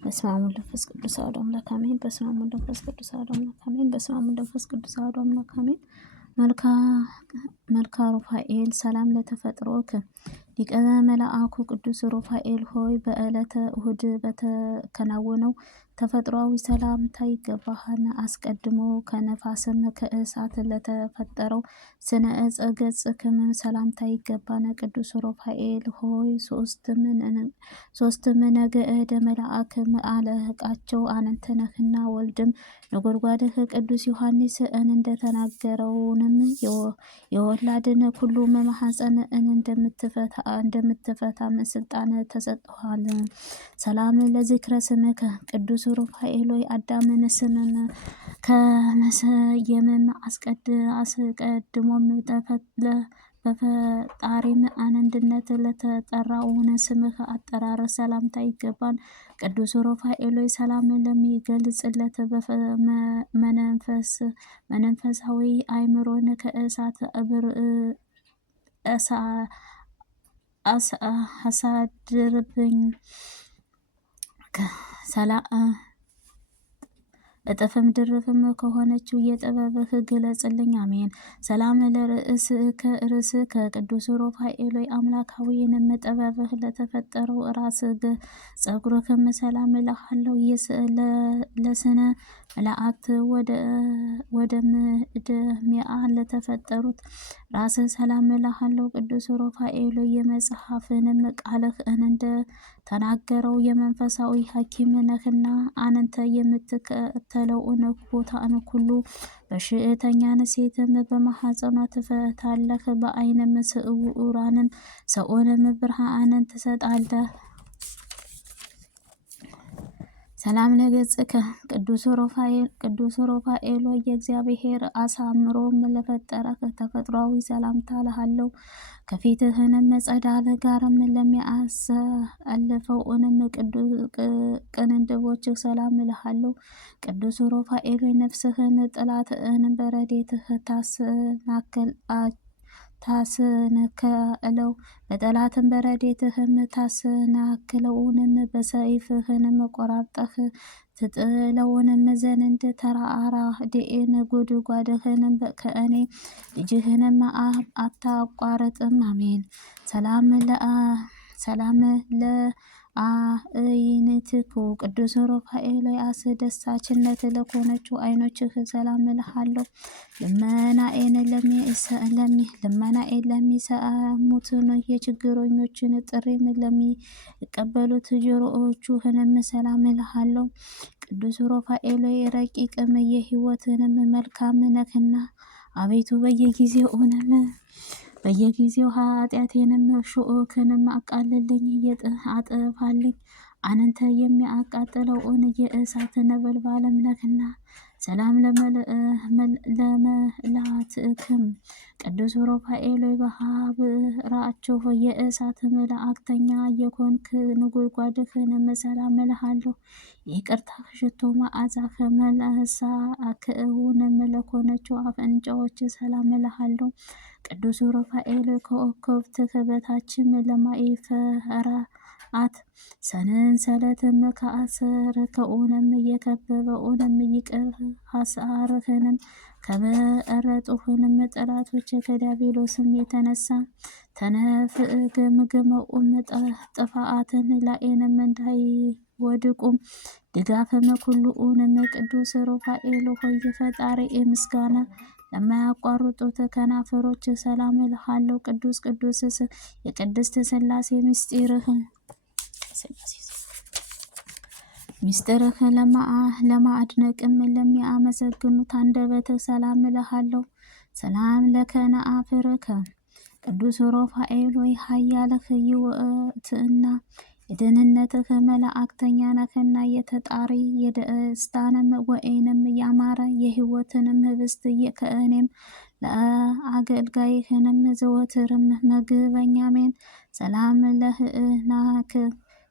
በስመ አብ ወወልድ ወመንፈስ ቅዱስ አሐዱ አምላክ አሜን። በስመ አብ ወወልድ ወመንፈስ ቅዱስ አሐዱ አምላክ አሜን። በስመ አብ ወወልድ ወመንፈስ ቅዱስ አሐዱ አምላክ አሜን። መልካ ሩፋኤል ሰላም ለተፈጥሮክ ሊቀ መላእክቱ ቅዱስ ሩፋኤል ሆይ በዕለተ እሁድ በተከናወነው ተፈጥሯዊ ሰላምታ ይገባሃል። አስቀድሞ ከነፋስም ከእሳት ለተፈጠረው ስነ ዕፀ ገጽክም ሰላምታ ይገባል። ቅዱስ ሩፋኤል ሆይ ሶስትም ነገደ መላእክት አለቃቸው አንተ ነህና ወልድም ነጎድጓድህ ቅዱስ ዮሐንስ እንደተናገረውንም የወላድን ሁሉ ማኅፀን እንደምትፈታ ስልጣን ተሰጥቷል። ሰላም ለዝክረ ስምከ ቅዱስ ሩፋኤል ሆይ አዳምን ስምን ከመሰየምም አስቀድሞም በፈጣሪም አንድነት ለተጠራውን ስምህ አጠራር ሰላምታ ይገባል። ቅዱስ ሩፋኤል ሆይ ሰላም ለሚገልጽለት መንፈሳዊ አእምሮን ከእሳት አሳድርብኝ እጥፍም ድርብም ከሆነችው የጥበብህ ግለጽልኝ። አሜን። ሰላም ለርእስከ ቅዱስ ሩፋኤል ሆይ አምላካዊንም ጥበብህ ለተፈጠረው ራስህ ጸጉርህም ሰላም እልሃለሁ። ለስነ መላእክት ወደ ምድሚያ ለተፈጠሩት ራስህ ሰላም እልሃለሁ። ቅዱስ ሩፋኤል ሆይ የመጽሐፍንም ቃልህ እንደ ተናገረው የመንፈሳዊ ሐኪም ነህና አንተ የምትከተለውን ቦታን ሁሉ በሽተኛን ሴትም በማኅፀኗ ትፈታለህ። በዓይንም ስውራንም ሰውንም ብርሃንን ትሰጣለህ። ሰላም ለገጽከ ቅዱስ ሩፋኤል ሆይ የእግዚአብሔር አሳምሮም ለፈጠረህ ተፈጥሯዊ ሰላምታ እልሃለሁ። ከፊትህንም ጸዳል ጋርም ለሚያሰልፈውንም ቅንድቦችህ ሰላም እልሃለሁ። ቅዱስ ሩፋኤል ሆይ ነፍስህን ጠላትህን በረድኤትህ ታስነክለው በጠላትም በረድኤትህም ታስናክለውንም በሰይፍህንም ቆራርጠህ ትጥለውንም ዘንድ ተራራ ዲኤን ጉድጓድህንም ከእኔ ልጅህንም አታቋርጥም። አሜን። ሰላም ለአዕይንቲከ ቅዱስ ሩፋኤል ሆይ አስደሳችነት ለሆነችው ዓይኖችህ ሰላም እልሃለሁ። ልመናዬን ለሚሰሙትን የችግረኞችን ጥሪም ለሚቀበሉት ጆሮዎችህንም ሰላም እልሃለሁ። ቅዱስ ሩፋኤል ሆይ ረቂቅም የሕይወትንም መልካም ነህና አቤቱ በየጊዜው ኃጢአቴንም ሾኦክንም አቃልልኝ አጥፋልኝ። አንተ የሚያቃጥለውን የእሳት ነበልባልም ነህና። ሰላም ለመላእክትክም ቅዱስ ሩፋኤል ሆይ በሀብራቸው የእሳት መላእክተኛ የኮንክ ነጎድጓድህንም ሰላም እልሃለሁ። ይቅርታህ ሽቶ መዓዛህ መላእክትውንም ለኮነችው አፍንጫዎች ሰላም እልሃለሁ። ቅዱስ ሩፋኤል ከዋክብትህ በታችም ለማይፈራት ሰንሰለትም ከአሰርከውንም የከበበውንም ይቅር ሐሳርህንም ከመረጡህንም ጠላቶች ከዲያብሎስም የተነሳ ተነፍግምግመውም ጥፋትን ላይንም እንዳይወድቁም ድጋፍም ሁሉንም ቅዱስ ሩፋኤል ሆይ ፈጣሪ ምስጋና ለማያቋርጡት ከናፈሮች ሰላም እልሃለሁ። ቅዱስ የቅድስት ሥላሴ ሚስጥርህ ለማድነቅም ለሚያመሰግኑት አንደበትህ ሰላም እልሃለሁ። ሰላም ለከነአፍርከ ቅዱስ ሩፋኤል ሆይ ኃያልህ ይውእትና የደህንነትህ መላእክተኛ ነህና የተጣሪ የደስታንም ወይንም ያማረ የሕይወትንም ህብስት ከእኔም ለአገልጋይህንም ዘወትርም ምግበኛሜን ሰላም ለህናክ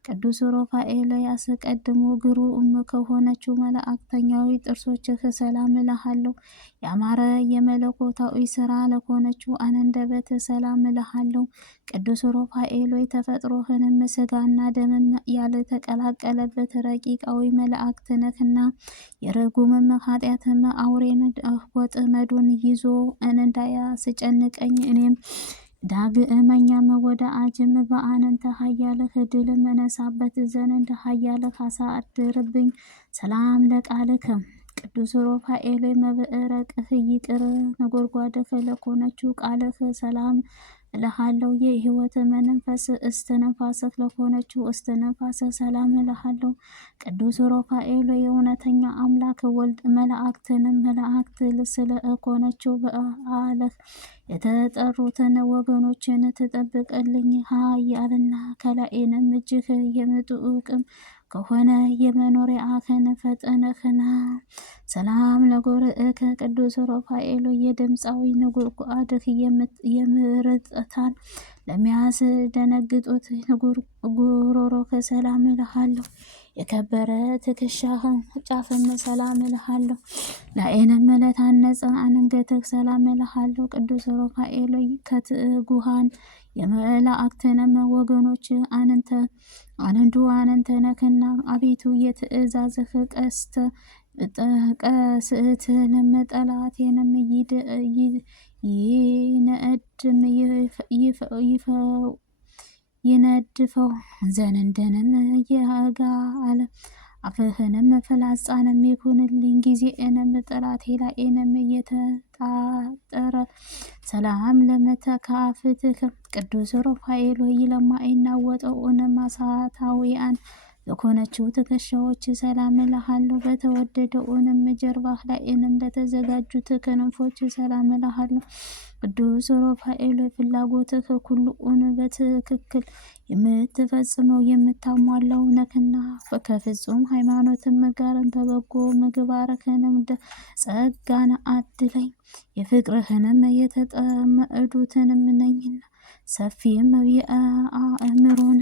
ቅዱስ ሩፋኤል ያስቀድሞ ግሩም ከሆነችው መላእክተኛዊ ጥርሶችህ ሰላም እልሃለሁ። ያማረ የመለኮታዊ ስራ ለሆነችው አንደበት ሰላም እልሃለሁ። ቅዱስ ሩፋኤል ተፈጥሮህንም ስጋና ደምም ያልተቀላቀለበት ረቂቃዊ መላእክት ነህና የርጉምም ኃጢአትም አውሬን ወጥመዱን ይዞ እንዳያስጨንቀኝ እኔም ዳግመኛም ወደ አጅም በአንተ ኃያልህ ድል መነሳበት ዘንድ ኃያልህ አሳድርብኝ። ሰላም ለቃልከ ቅዱስ ሩፋኤል መብረቅህ ይቅር ነጎድጓድህ ለሆነችው ቃልህ ሰላም እልሃለሁ። የሕይወት መንፈስ እስትንፋስህ ለሆነችው እስትንፋስህ ሰላም እልሃለሁ። ቅዱስ ሩፋኤል የእውነተኛ አምላክ ወልድ መላእክት ስለሆነችው በዓልህ የተጠሩትን ወገኖችን ትጠብቅልኝ። ኃያልና ከላኤንም እጅህ የምጡቅም ከሆነ የመኖሪያ አክን ፈጥነህና ሰላም ለጎርዕከ ቅዱስ ሩፋኤል የድምፃዊ ነጎድጓድህ የምርጥታን ለሚያስደነግጡት ጉሮሮህ ሰላም እልሃለሁ። የከበረ ትከሻህን ጫፍም ሰላም እልሃለሁ። ላይንም ለታነጸ አንገትህ ሰላም እልሃለሁ። ቅዱስ ሩፋኤል ከትጉሃን የመላእክትንም ወገኖች አንዱ ነህና አቤቱ የትእዛዝህ ቀስት ቀስትንም ጠላቴንም ይነድፈው ዘንድንም የጋለ አፍህንም ፍላጻንም ይኩንልኝ። ጊዜንም ጠላቴ ላይንም እየተጣጠረ ሰላም ለመተካፍትህ ቅዱስ ሩፋኤል ለማይናወጠውንም እሳታውያን ለሆነችው ትከሻዎች ሰላም እልሃለሁ። በተወደደውንም ጀርባህ ላይንም ለተዘጋጁት ክንፎች ሰላም እልሃለሁ። ቅዱስ ሩፋኤል ፍላጎትህ ሁሉን በትክክል የምትፈጽመው የምታሟላው ነህና ከፍጹም ሃይማኖትም ጋር በበጎ ምግባርህንም ጸጋን አድለኝ። የፍቅርህንም የተጠመዱትንም ነኝና ሰፊም የአእምሮን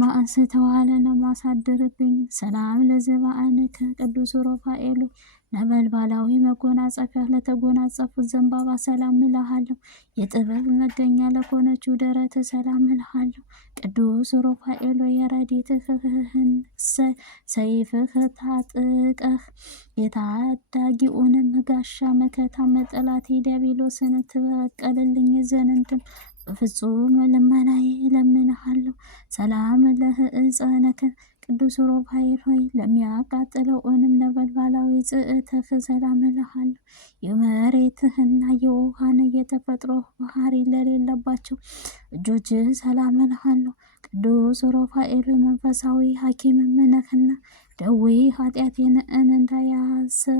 ማስተዋልን ማሳድርብኝ። ሰላም ለዘባአንከ ቅዱስ ሩፋኤል ነበልባላዊ መጎናጸፊያ ለተጎናጸፉት ዘንባባ ሰላም እልሃለሁ። የጥበብ መገኛ ለሆነችው ደረት ሰላም እልሃለሁ። ቅዱስ ሩፋኤል የረድኤትህን ሰይፍህ ታጥቀህ የታዳጊውንም ጋሻ መከታ ጠላቴ ዲያብሎስን ትበቀልልኝ ዘንድም በፍጹም ልመናዬ እለምንሃለሁ። ሰላም ለሕፀነከ ቅዱስ ሩፋኤል ለሚያቃጥለውንም ነበልባላዊ ጽእትህ ሰላም እልሃለሁ። የመሬትህና የውሃን የተፈጥሮ ባህሪ ለሌለባቸው እጆችህ ሰላም እልሃለሁ። ቅዱስ ሩፋኤል መንፈሳዊ ሐኪምም ነህና ደዌ ኃጢአቴን እንዳያሰቃየኝ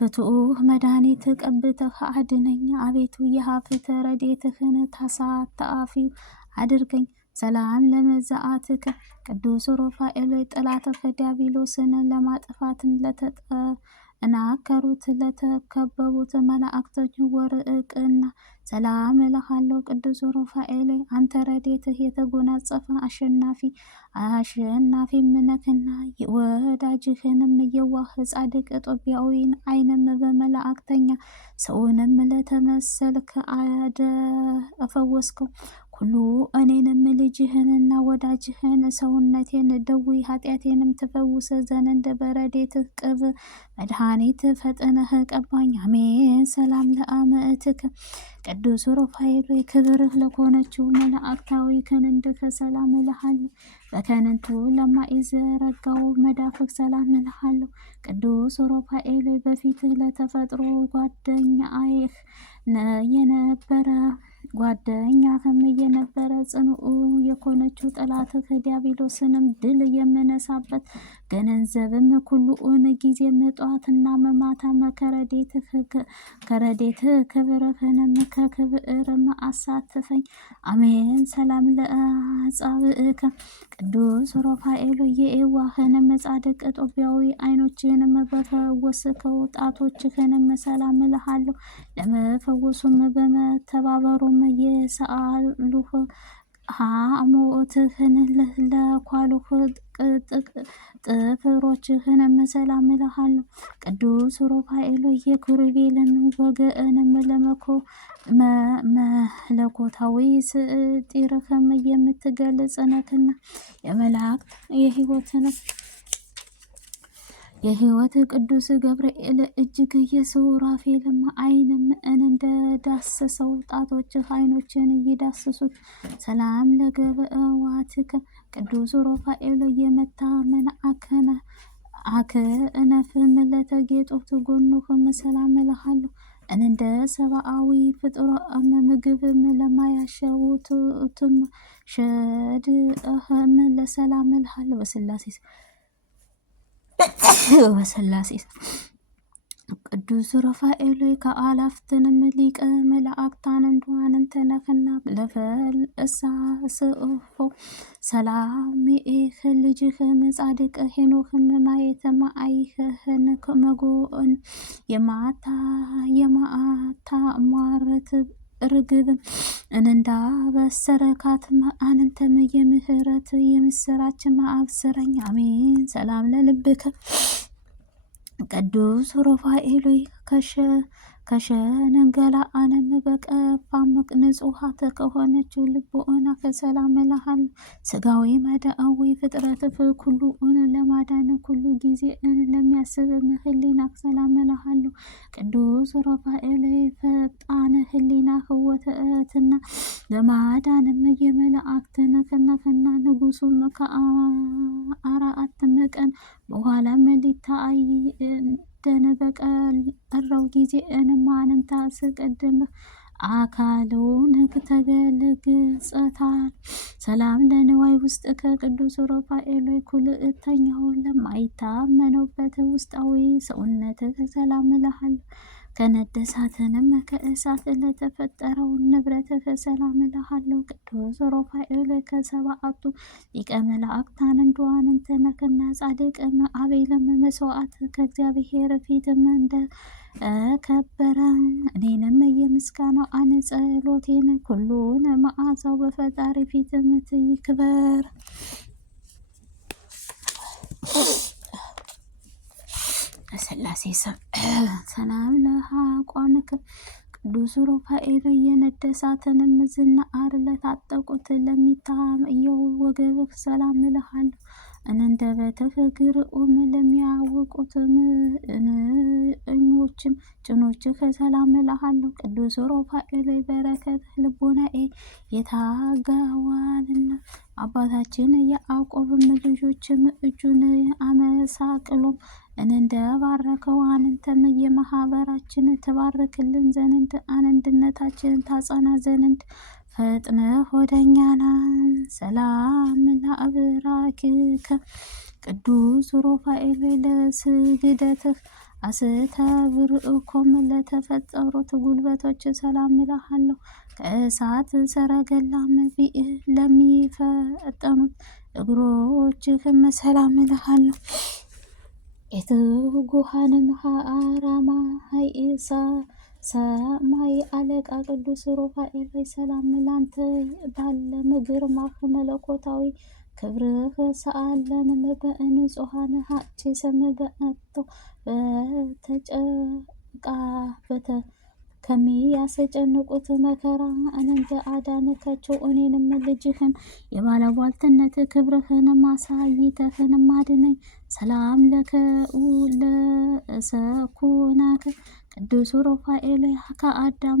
ፍቱህ መድኃኒት ቀብተህ አድነኝ። አቤቱ የሀፍት ረድኤትህን ተሳታፊው አድርገኝ። ሰላም ለመዛአትከ ቅዱስ ሩፋኤል ጠላትህ ዲያብሎስን ለማጥፋትን ለተጠናከሩት ለተከበቡት መላእክቶች ወርቅና ሰላም እልሃለሁ። ቅዱስ ሩፋኤል አንተ ረድኤትህ የተጎናጸፈ አሸናፊም ነህና ወዳጅህንም የዋህ ጻድቅ ጦቢያዊን ዓይንም በመላእክተኛ ሰውንም ለተመሰልክ አፈወስከው። ሁሉ እኔንም ልጅህንና ወዳጅህን ሰውነቴን ደዌ ኃጢአቴንም ትፈውስ ዘንድ በረድኤትህ ቅብ መድኃኒት ፈጥነህ ቀባኝ። አሜን። ሰላም ለአመእትከ ቅዱስ ሩፋኤል ክብርህ ለሆነችው መላእክታዊ ክንድህ ሰላም እልሃለሁ። በከንቱ ለማይዘረጋው መዳፍህ ሰላም እልሃለሁ። ቅዱስ ሩፋኤል በፊትህ ለተፈጥሮ ጓደኛዬህ የነበረ ጓደኛህም የነበረ ጽኑዕ የኮነችው ጠላትህ ዲያብሎስንም ድል የምነሳበት ገንዘብም ኩሉን ጊዜ ጠዋትና ማታም ከረዴትህ ክብርህንም ከክብርም አሳትፈኝ። አሜን። ሰላም ለአጻብዕከ ቅዱስ ሩፋኤል የኤዋህንም ጻድቅ ጦቢያዊ ዓይኖችንም በፈወስከው ጣቶችህንም ሰላም እልሃለሁ። ለመፈወሱም በመተባበሩም የሰአሉህ ሐሞትህን ለኳሉህ ጥፍሮችህንም ሰላም እልሃለሁ። ቅዱስ ሩፋኤል የኪሩቤልን ወገንም መለኮታዊ ስጢርህም የምትገልጽ ነህና የመላእክት የሕይወት ቅዱስ ገብርኤል እጅግ የሱራፌልም ዓይንም እንደዳሰሰው ጣቶችህ ዓይኖችን ይዳስሱት። ሰላም ለገበዋትከ ቅዱስ ሩፋኤል የመታመን አክነፍም ለተጌጡት ጎኑህም ሰላም እልሃለሁ። እንደ ሰብአዊ ፍጡራን ምግብም ለማያሸውቱትም ሸድህም ለሰላም እልሃለሁ። በስላሴ ቅዱስ ሩፋኤል ከአላፍትንም ሊቀ መላእክታን አንተ ነህና ለፈልእሳስፎ ሰላምኤህ ልጅህም ጻድቅ ሄኖክም ማየትም አይህህን መጎን የማታሟርት ርግብም እንዳበሰረካትም አንተም የምህረት የምስራችም አብስረኝ። አሜን። ሰላም ለልብከ ቅዱስ ሩፋኤል ከሸነገላአንም በቀፋም ንጹሐት ከሆነችው ልቦና ከሰላም እልሃለሁ። ስጋዊ መዳአዊ ፍጥረትህ ኩሉን ለማዳን ኩሉ ጊዜ ለሚያስብ ህሊናህ ሰላም እልሃለሁ። ቅዱስ ሩፋኤል ፈጣን ህሊናህ ወትሕትና ለማዳንም የመላእክትን ክንፍና ንጉሱም ከአራአትም ቀን በኋላ ሊታይ በቀረው ጊዜ ማንንታ አስቀድም አካሉን ተገልግጸታል። ሰላም ለንዋይ ውስጥ ከቅዱስ ሩፋኤል ኩልእተኛውን ለማይታመኑበት ውስጣዊ ሰውነትህ ሰላም እልሃለሁ። ከነደሳትንም ከእሳት ለተፈጠረው ንብረትህ ሰላም እልሃለሁ። ቅዱስ ሩፋኤል ከሰባቱ ሊቀ መላእክታን አንተ ነህና ጻድቅም አቤልም መስዋዕት ከእግዚአብሔር ፊትም እንደከበረ እኔንም የምስጋናው ጸሎቴን ሁሉን መዓዛው በፈጣሪ ፊትም ይክበር። ስላሴ ሰላም ለአቋምከ ቅዱስ ሩፋኤል የነደሳትንም ዝናር ለታጠቁት ለሚታየው ወገብህ ሰላም እልሃለሁ። አንደበትህ ግርኡም ለሚያውቁትም እኞችም ጭኖችህ ሰላም እልሃለሁ። ቅዱስ ሩፋኤል በረከትህ ልቦናዬ የታገዋልና አባታችን የያዕቆብም ልጆችም እጁን አመሳቅሎም እንደባረከው አንተም የማህበራችን ተባረክልን ዘንድ አንድነታችንን ታጸና ዘንድ ፈጥነህ ወደኛ ና። ሰላም ለአብራክከ ቅዱስ ሩፋኤል ለስግደትህ አስተብርኮም ለተፈጠሩት ጉልበቶች ሰላም እልሃለሁ። ከእሳት ሰረገላም ለሚፈጠኑት እግሮችህም ሰላም እልሃለሁ። የትጉሃንም አራማ ሀይሳ ሰማይ አለቃ ቅዱስ ሩፋኤል ሰላም ላንተ ባለ ግርማህ መለኮታዊ ክብርህ ሰአለንም በንጹሐን ሀጭስም በአቶ በተጨቃ ከሚያስጨንቁት መከራ እንደ አዳንካቸው እኔንም ልጅህን የባለቧልትነት ክብርህን ማሳይተህን አድነኝ። ሰላም ለሰኩናከ ቅዱስ ሩፋኤል ከአዳም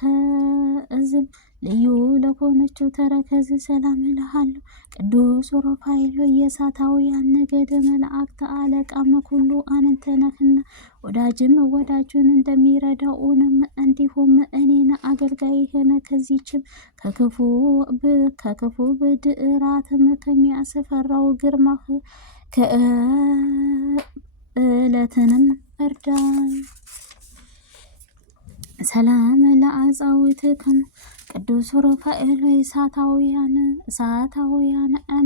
ለተረከዝም ልዩ ለሆነችው ተረከዝ ሰላም እልሃለሁ። ቅዱስ ሩፋኤል የእሳታውያን ነገድ መላእክት አለቃም ሁሉ አንተ ነህና ወዳጅም ወዳጁን እንደሚረዳውንም እንዲሁም እኔን አገልጋይህን ከዚችም ከክፉ ብድራትም ከሚያስፈራው ግርማህ ከእለትንም እርዳኝ። ሰላም ለአጻዊትክሙ ቅዱስ ሩፋኤል እሳታውያን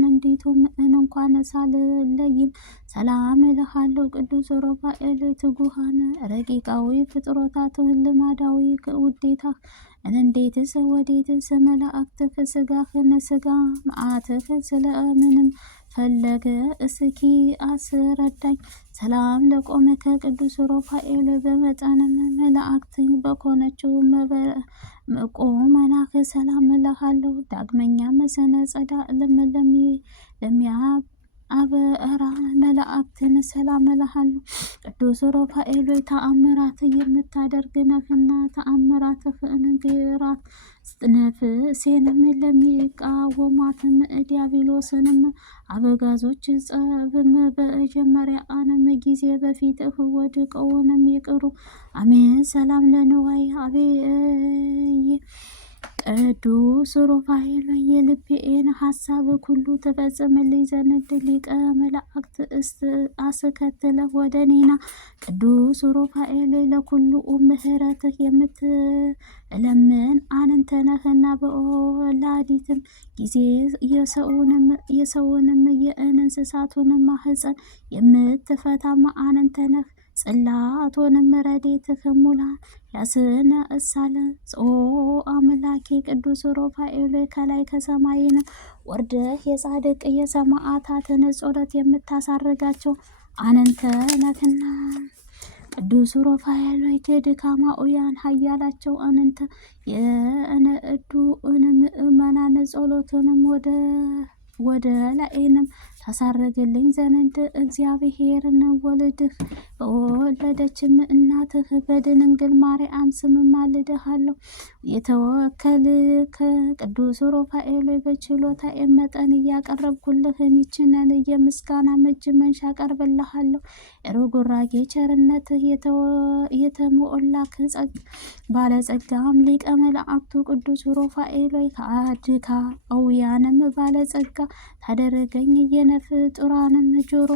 እንዲቱም እንኳን ሳልለይም ሰላም እልሃለሁ። ቅዱስ ሩፋኤል ትጉሃን ረቂቃዊ ፍጥረታትህ ልማዳዊ ውዴታ እንዴትስ ወዴትስ መላእክትህ ስጋህን ስጋ መዓትህ ስለምንም ፈለገ እስኪ አስረዳኝ። ሰላም ለቆመከ ቅዱስ ሩፋኤል በመጠንም መላእክት በኮነችው ቁመናህ ሰላም እልሃለሁ። ዳግመኛም ስነ ጸዳልም ለሚያበራ መላእክትን ሰላም እልሃለሁ። ቅዱስ ሩፋኤል ተአምራት የምታደርግ ነህና ተአምራትህን ግራት ነፍሴንም ለሚቃወማትም ዲያብሎስንም አበጋዞች ጸብም በመጀመሪያንም ጊዜ በፊትህ ወድቀውንም ይቅሩ። አሜን። ሰላም ለንዋይ አቤየ ቅዱስ ሩፋኤል የልቤን ሀሳብ ሁሉ ትፈጽምልኝ ዘንድ ሊቀ መላእክት አስከትለህ ወደ እኔና ቅዱስ ሩፋኤል ለኩሉ ምህረትህ የምትለምን አንተ ነህና በወላዲትም ጊዜ የሰውንም የእንስሳቱንም ማህፀን የምትፈታም አንተ ነህ። ጽላቶንም ረድኤትህ ሙላን ያስነ እሳለ ጾ አምላኬ ቅዱስ ሩፋኤል ከላይ ከሰማይን ወርደህ የጻድቅ የሰማዕታትን ጸሎት የምታሳርጋቸው አንተ ነህና ቅዱስ ሩፋኤል ከድካማውያን ኃያላቸው አንተ የእነእዱ ምእመናን ጸሎትንም ወደ ላይንም ታሳረግልኝ ዘንድ እግዚአብሔርን ወልድህ በወለደችም እናትህ በድንግል ማርያም ስም ማልድሃለሁ። የተወከልክ ቅዱስ ሩፋኤል በችሎታ መጠን እያቀረብኩልህን ይችንን የምስጋና እጅ መንሻ አቀርብልሃለሁ። ርጉራጌ ቸርነትህ የተሞላክ ባለጸጋም ሊቀ መላእክቱ ቅዱስ ሩፋኤል ከአድካውያንም ባለጸጋ ታደረገኝ። የፍጡራንም ጆሮ